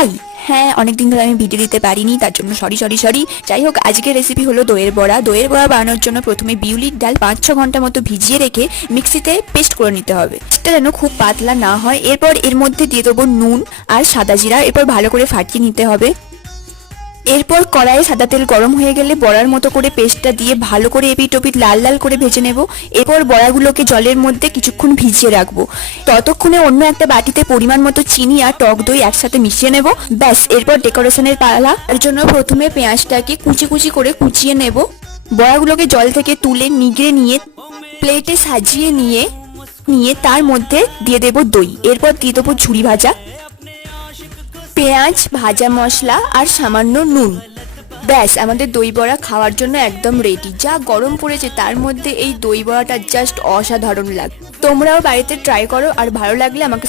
High, হ্যাঁ অনেকদিন ধরে আমি ভিডিও দিতে পারিনি, তার জন্য সরি। যাই হোক, আজকের রেসিপি হলো দইয়ের বড়া। দইয়ের বড়া বানানোর জন্য প্রথমে বিউলির ডাল 5-6 ঘন্টা মতো ভিজিয়ে রেখে মিক্সিতে পেস্ট করে নিতে হবে। সেটা যেন খুব পাতলা না হয়। এরপর এর মধ্যে দিয়ে দেবো নুন আর সাদা জিরা। এরপর ভালো করে ফাটিয়ে নিতে হবে। এরপর কড়াইয়ে সাদা তেল গরম হয়ে গেলে বড়ার মতো করে পেস্টটা দিয়ে ভালো করে এপিট ওপিট লাল লাল করে ভেজে নেব। এরপর বড়াগুলোকে জলের মধ্যে কিছুক্ষণ ভিজিয়ে রাখবো। ততক্ষণে অন্য একটা বাটিতে পরিমাণ মতো চিনি আর টক দই একসাথে মিশিয়ে নেব। ব্যাস, এরপর ডেকোরেশনের পালা। এর জন্য প্রথমে পেঁয়াজটাকে কুচি কুচি করে কুচিয়ে নেব। বড়াগুলোকে জল থেকে তুলে নিগড়ে নিয়ে প্লেটে সাজিয়ে নিয়ে তার মধ্যে দিয়ে দেব দই। এরপর দিয়ে দেবো ঝুরি ভাজা পেঁয়াজ, ভাজা মশলা আর সামান্য নুন। ব্যাস, আমাদের দই বড়া খাওয়ার জন্য একদম রেডি। যা গরম পড়েছে তার মধ্যে এই দই বড়াটা জাস্ট অসাধারণ লাগে। তোমরাও বাড়িতে ট্রাই করো, আর ভালো লাগলে আমাকে